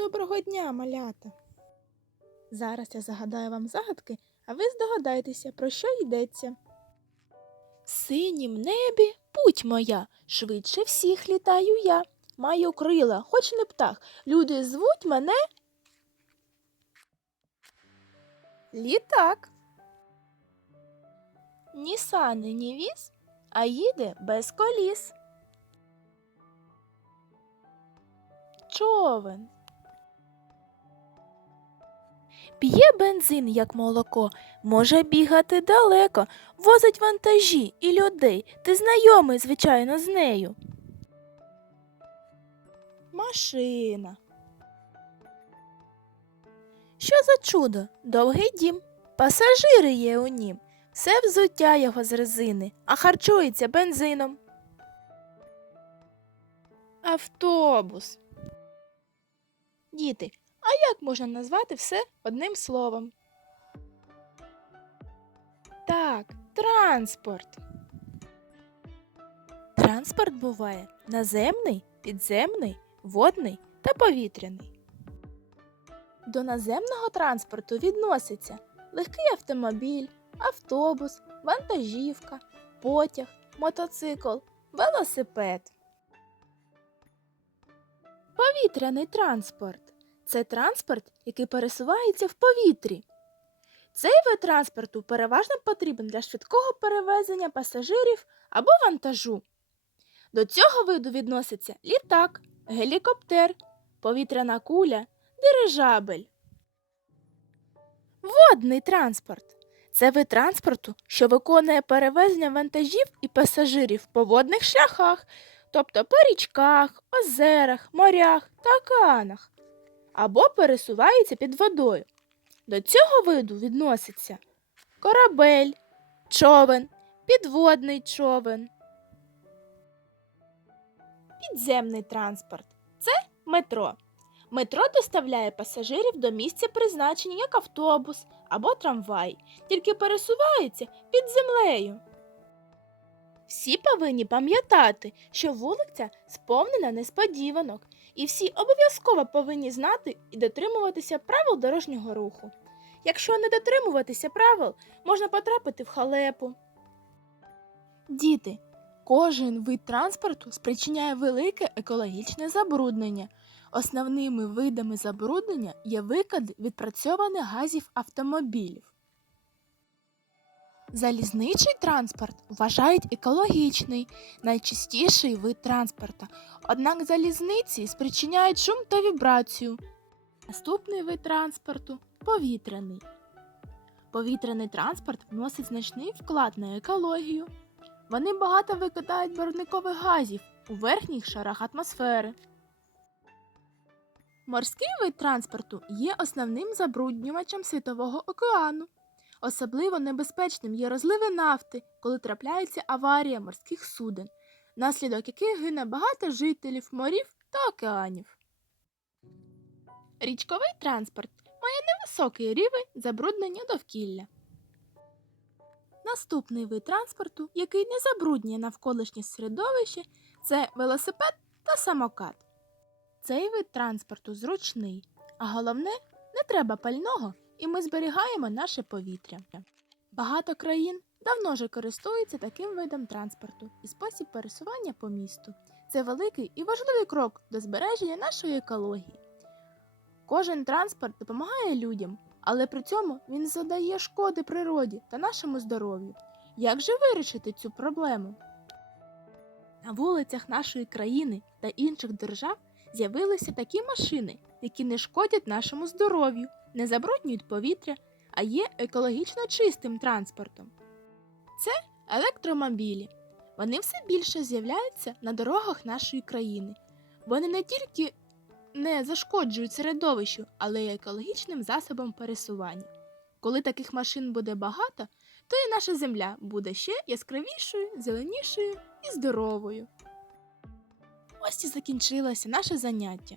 Доброго дня, малята! Зараз я загадаю вам загадки, а ви здогадаєтеся, про що йдеться. В синім небі путь моя, швидше всіх літаю я. Маю крила, хоч не птах. Люди звуть мене. Літак. Ні сани, ні віз, а їде без коліс. Човен. П'є бензин, як молоко, може бігати далеко, возить вантажі і людей. Ти знайомий, звичайно, з нею. Машина. Що за чудо? Довгий дім. Пасажири є у нім. Все взуття його з резини, а харчується бензином. Автобус. Діти, а як можна назвати все одним словом? Так, транспорт. Транспорт буває наземний, підземний, водний та повітряний. До наземного транспорту відноситься легкий автомобіль, автобус, вантажівка, потяг, мотоцикл, велосипед. Повітряний транспорт це транспорт, який пересувається в повітрі. Цей вид транспорту переважно потрібен для швидкого перевезення пасажирів або вантажу. До цього виду відноситься літак, гелікоптер, повітряна куля, дирижабель. Водний транспорт це вид транспорту, що виконує перевезення вантажів і пасажирів по водних шляхах, тобто по річках, озерах, морях та океанах, або пересувається під водою. До цього виду відноситься корабель, човен, підводний човен. Підземний транспорт це метро. Метро доставляє пасажирів до місця призначення як автобус або трамвай, тільки пересувається під землею. Всі повинні пам'ятати, що вулиця сповнена несподіванок, і всі обов'язково повинні знати і дотримуватися правил дорожнього руху. Якщо не дотримуватися правил, можна потрапити в халепу. Діти, кожен вид транспорту спричиняє велике екологічне забруднення. Основними видами забруднення є викиди відпрацьованих газів автомобілів. Залізничий транспорт вважають екологічний, найчистіший вид транспорту. Однак залізниці спричиняють шум та вібрацію. Наступний вид транспорту повітряний. Повітряний транспорт вносить значний вклад на екологію. Вони багато викидають барвникових газів у верхніх шарах атмосфери. Морський вид транспорту є основним забруднювачем Світового океану. Особливо небезпечним є розливи нафти, коли трапляється аварія морських суден, наслідок яких гине багато жителів морів та океанів. Річковий транспорт має невисокий рівень забруднення довкілля. Наступний вид транспорту, який не забруднює навколишнє середовище, це велосипед та самокат. Цей вид транспорту зручний, а головне, не треба пального і ми зберігаємо наше повітря. Багато країн давно вже користуються таким видом транспорту і спосіб пересування по місту. Це великий і важливий крок до збереження нашої екології. Кожен транспорт допомагає людям, але при цьому він задає шкоди природі та нашому здоров'ю. Як же вирішити цю проблему? На вулицях нашої країни та інших держав з'явилися такі машини, які не шкодять нашому здоров'ю, не забруднюють повітря, а є екологічно чистим транспортом. Це електромобілі. Вони все більше з'являються на дорогах нашої країни. Вони не тільки не зашкоджують середовищу, але й екологічним засобом пересування. Коли таких машин буде багато, то і наша земля буде ще яскравішою, зеленішою і здоровою. Ось і закінчилося наше заняття.